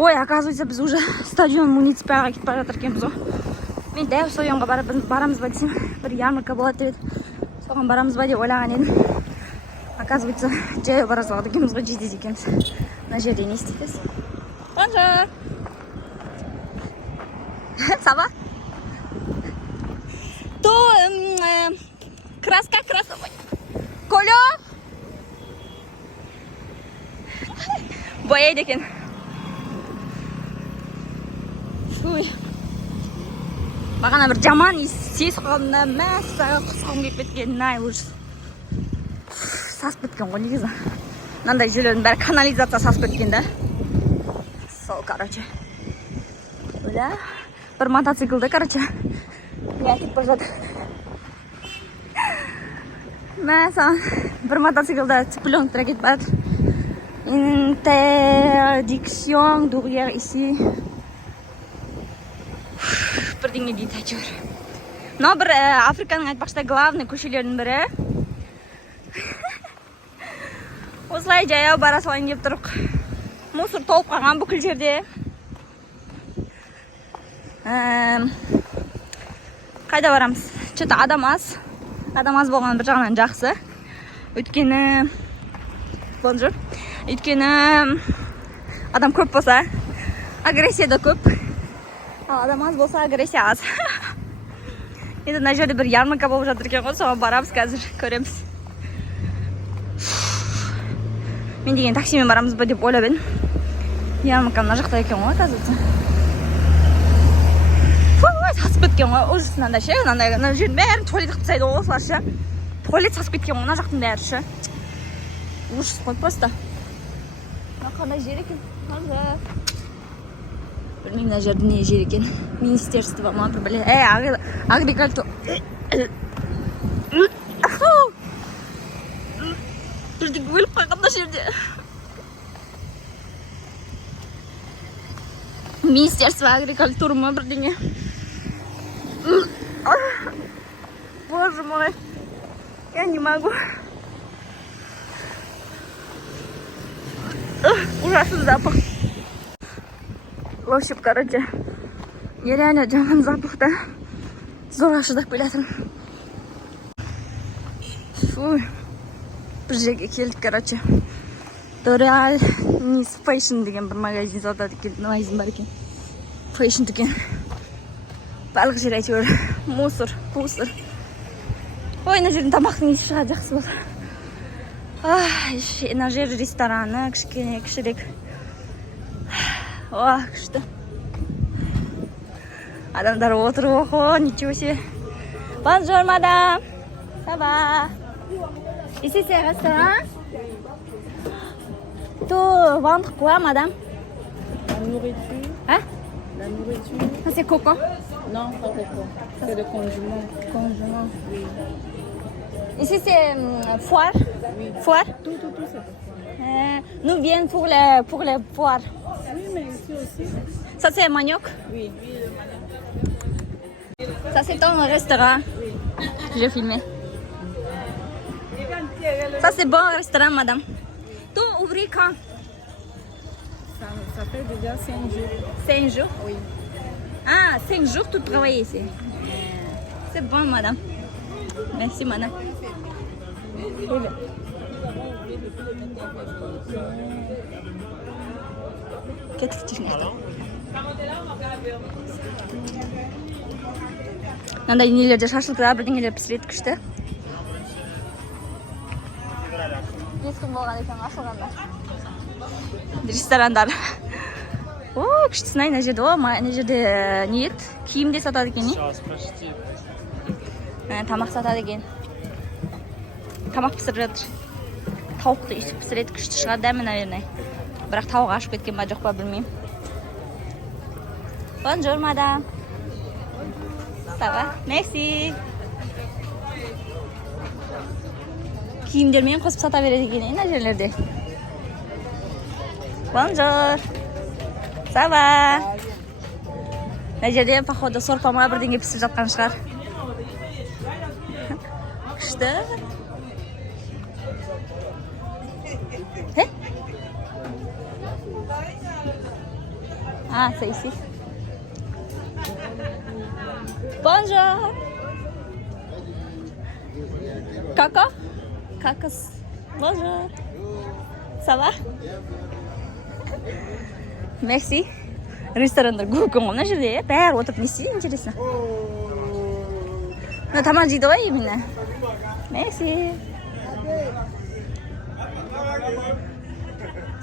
Ой, оказывается, біз уже стадион муниципалға кетіп бара жатыр екенбіз ғой. Мен дәл сол ұйымға барамыз ба десем, бір ярмарка болады деп еді. Соған барамыз ба деп ойлаған едім. Оказывается, жаяу бара салады екенбіз ғой, жейдез екенбіз. Мына жерде не істейсіз? Bonjour. Ça va? То краска. Колер. Бояйды екен. Бағана бір жаман сес қалдында мәссаға құсқым кеп кеткен. Най ужас. Сасып кеткен ғой негізі. Мынандай жерлердің бәрі канализация сасып кеткен да. Сол, короче. Оля. Бір мотоциклді, короче. Не әкеп бара жатыр. Мәсән, бір мотоциклді цыпленктер әкетіп бара жатыр. Interdiction d'ouvrir ici. Бірдеңе дейді әйтеуір. Мынау бір Африканың айтпақшы главный көшелердің бірі. Осылай жаяу бара салайын деп тұрық. Мусор толып қалған бүкіл жерде. Қайда барамыз? Что-то адам аз. Адам аз болған бір жағынан жақсы. Өйткені Bonjour. Өйткені адам көп болса, агрессия да көп. Ал адам аз болса, агрессия аз. Енді мына жерде бір ярмарка болып жатыр екен ғой, соған барамыз қазір, көреміз. Мен деген таксимен барамыз ба деп ойлап едім. Ярмарка мына жақта екен ғой, қазір. Сасып кеткен ғой, ужас мынандай ше, мына жердің бәрін туалет қылып тастайды ғой осылар ше. Туалет сасып кеткен ғой, мына жақтың бәрі ше. Ужас қой просто. Мына қандай жер екен? Білмеймін мына жерде не жер екен. Министерство ма бір біле. Агрикультура. Бірдеңе өліп қалған мына жерде. Министерство агрикультуры ма бірдеңе. Боже мой. Я не могу. Ужасный запах. В общем, короче, нереально жаман запах, да. Зорға шыдап келатырмын. Фу. Бір жерге келдік, короче. L'Oréal Nice Fashion деген бір магазин сатады екен. Магазин бар екен. Fashion дүкен. Барлық жер әйтеуір мусор, пусор. Ой, мына жердің тамақтың иісі шығады, жақсы болды. Мына жер рестораны, кішкене кішірек. О, күшті. Адамдар отырып оқы, ничего себе. Bonjour, madame. Ça va? Ici, c'est un restaurant? To vendre quoi, madame? La nourriture. Hein? La nourriture. Ça, c'est coco? Non, pas coco. C'est le condiment. Condiment. Oui. Ici, c'est foire? Oui. Foire? Tout, c'est ça. Nous viens pour les foires. Oui, mais ici aussi. Ça, c'est manioc? Oui. Ça, c'est ton restaurant? Oui. Je vais filmer. Ça, c'est bon restaurant, madame. Tout ouvrir quand? Ça fait déjà 5 jours. 5 jours? Oui. Ah, 5 jours, tu travailles ici? C'est bon, madame. Merci, madame. Qu'est-ce que tu fais? Мынандай нелерде шашлыктар, бірдеңелер пісіреді күшті. Күн болған екен ашылғанда. Ресторандар. О, күштісін ай, мына жерде. О, мына жерде не еді? Киім де сатады екен, не? Тамақ сатады екен. Тамақ пісіріп жатыр. Тауықты үйсіп пісіреді, күшті шығады дәмі, наверное. Бірақ тауық ашып кеткен ба жоқ па білмеймін. Bonjour, madame. Ça va? Merci. Киімдермен қосып сата береді екен, мына жерлерде. Bonjour. Ça va? Мына жерде, походу, сорпама бірдеңе пісіп жатқан шығар. Күшті. Ah, c'est ici. Bonjour. Coco? Cocos. Bonjour. Ça va? Merci. Ресторанда көрген мына жерде бәрі отырып не істейді, интересно. Мына тамақ жейді ғой именно. Merci.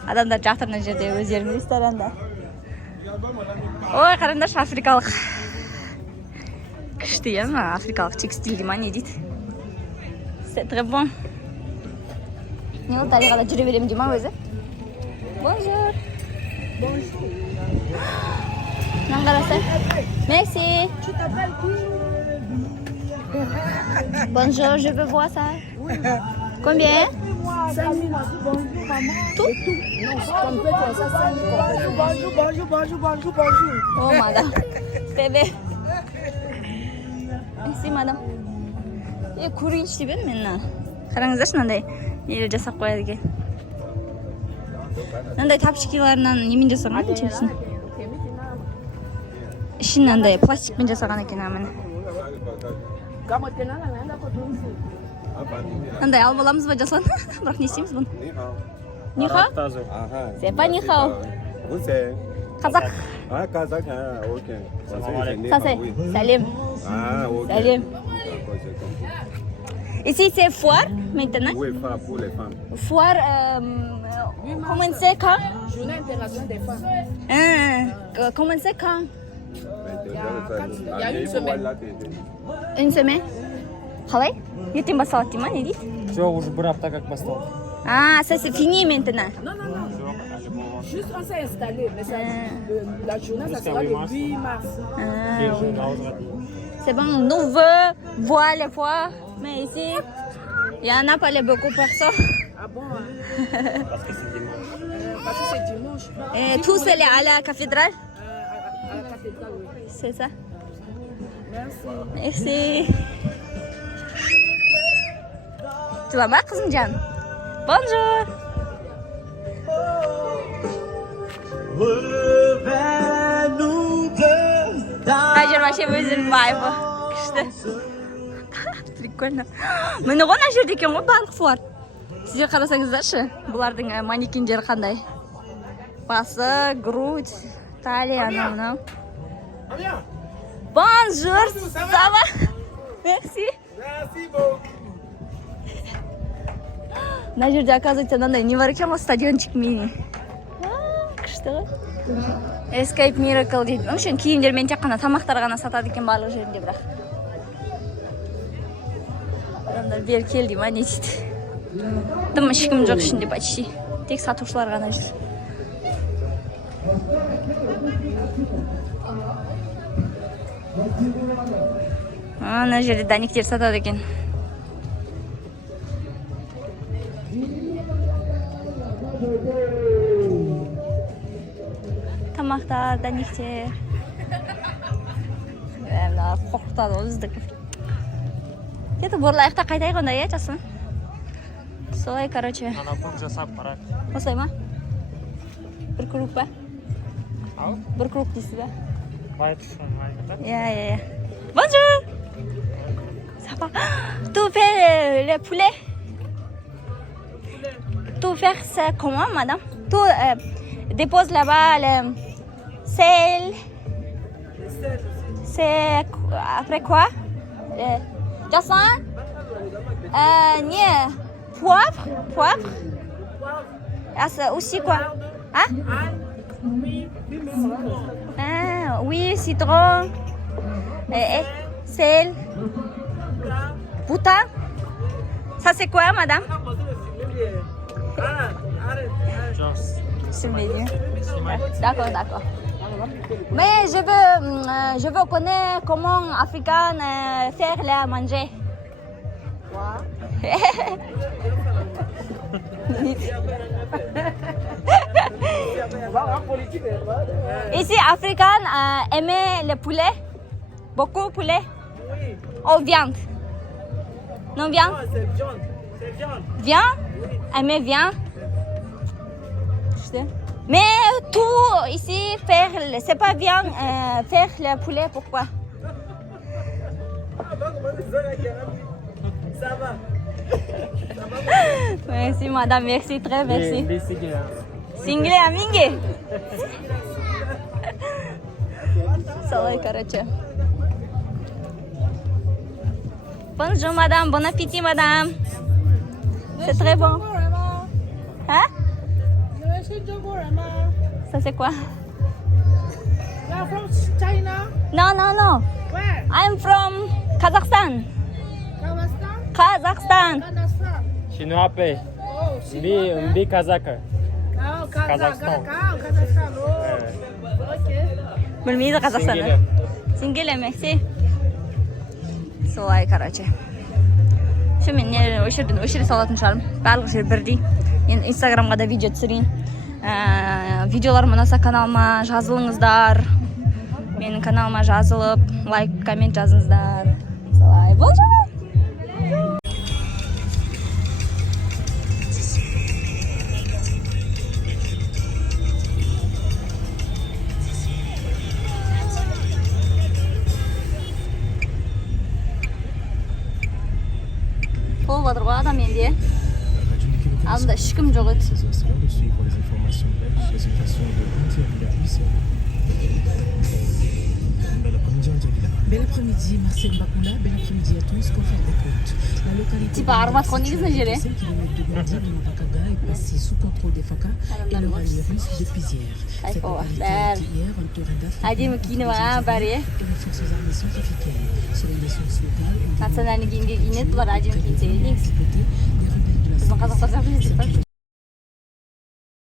Адамдар жатыр мына жерде өздерінің ресторанда. Ой, қараңдаршы, африкалық. Күшті иә, африкалық текстиль ма не дейді. C'est très bon. Не ол тарихада жүре беремін дейма өзі? Bonjour. Мынаны қараса. Merci. Bonjour, je veux voir ça. Combien? 5 000. Bonjour, maman. Tout? Non, complète ça, 5 000. Bonjour. Oh, madame. Bébé. Merci, madame. Е, көрейінші деп едім мен. Қараңыздаршы, мынандай нелер жасап қояды екен. Мынандай тапчикиларынан немен жасаған интересно. Ішін мынандай пластикпен жасаған екен міне. Мындай алып аламыз ба жасан? Бірақ не істейміз бұны? Нихао? C'est pas нихао. Қазақ. Kazakh, ok. Ça c'est Salim. Ok. Salim. Ici c'est foire maintenant. Oui, pour les femmes. Foire, commencez quand? Journée internationale des femmes. Commencez quand? Il y a une semaine. Une semaine? Қалай? Ертең басталады дей ма, не дейді? Жоқ, уже бір апта как басталды. Ah, ça c'est fini maintenant. Non. Juste on s'est installé, mais ça, la journée, ça sera le 8 mars. C'est bon, nous veut voir les foires, mais ici, il y en a pas beaucoup de personnes. Ah bon? Parce que c'est dimanche. Parce que c'est dimanche. Et tous c'est à la cathédrale? À la cathédrale, oui. C'est ça. Merci. Merci. Tu vas mal, қызым жан? Bonjour. Ажар вообще өзінің вайбы. Күшті. Прикольно. Міне ғой ана жерде екен ғой барлық фуар. Сіздер қарасаңыздаршы, бұлардың манекендері қандай. Басы, грудь, талия, анау. Bonjour, ça va? Merci. Merci beaucoup. Мына жерде, оказывается, мынандай не бар екен ғой, стадиончик мини. Күшті ғой. Escape Miracle дейді. Үшін киімдер мен тек қана тамақтар ғана сатады екен барлық жерінде бірақ. Адамдар бер кел дейма не дейді. Дым ешкім жоқ ішінде почти. Тек сатушылар ғана жүр. Ана жерде даниктер сатады екен. Тамақтар, даниктер. Мына қорқытады бізді. Кетіп борлайықта қайтайық онда, е, жасын? Солай, короче. Ана көп жасап барады. Осылай ма? Бір круг ба? Ау? Бір круг дейсіз ба? Бай тұшқан майында. Yeah. Bonjour. Ça va? Tu fais le poulet? Tu fais ça comment, madame? Tu déposes là-bas le sel. C'est après quoi? Jasmin? Poivre? Ah, c'est aussi quoi? Hein? Ah, oui, citron, sel, boutin. Ça c'est quoi, madame? C'est mieux. D'accord. Mais je veux connaître comment Africain faire la manger. Ici, Africain aimait le poulet. Beaucoup poulet. Oh, viande. Non, viande? C'est viande. Viande? Aimait viande? İşte. Mais tout ici, faire, c'est pas bien faire le poulet, pourquoi? Ça va. Merci madame, merci, très merci. Single amingi. Salay короче. Bonjour madame, bon appétit madame. C'est très bon. Hein? Ça c'est quoi? You're from China? Non, non, non. Where? I'm from Kazakhstan. Kazakhstan? Kazakhstan. Kazakhstan. Şinuape. Oh, Bir Kazak. Oh, Kazakhstan. Kazakhstan. Oh. Ok. Bilmaydi Kazakhstanni. Single merci. Солай, короче. Shu men o'sha yerda solатын шығармын. Барлық жер бірдей. Енді Instagramға да видео түсірейін. Видеоларым ұнаса каналыма жазылыңыздар. Менің каналыма жазылып, лайк, коммент жазыңыздар. Солай, болжам. Болып жатыр ғой адам енді. Алдында ешкім жоқ еді. de suivre les informations belges, présentation de Bel après-midi, Angelina. Bel après-midi, Marcel Bakunda. Bel après-midi à tous, confrères d'écoute. La localité Типа арматқа негізі жері. 5 km de Gandhi, de Mapakaga, est placée sous contrôle des FACA et le rallye russe depuis hier. Cette localité a été hier un terrain d'affrontement әдемі киініп бәрі. et les forces armées centrafricaines. Selon des sources locales, Национальный киімге киінеді, бұлар әдемі киінсе керек. des rebelles de la Біздің қазақтар сияқты емес,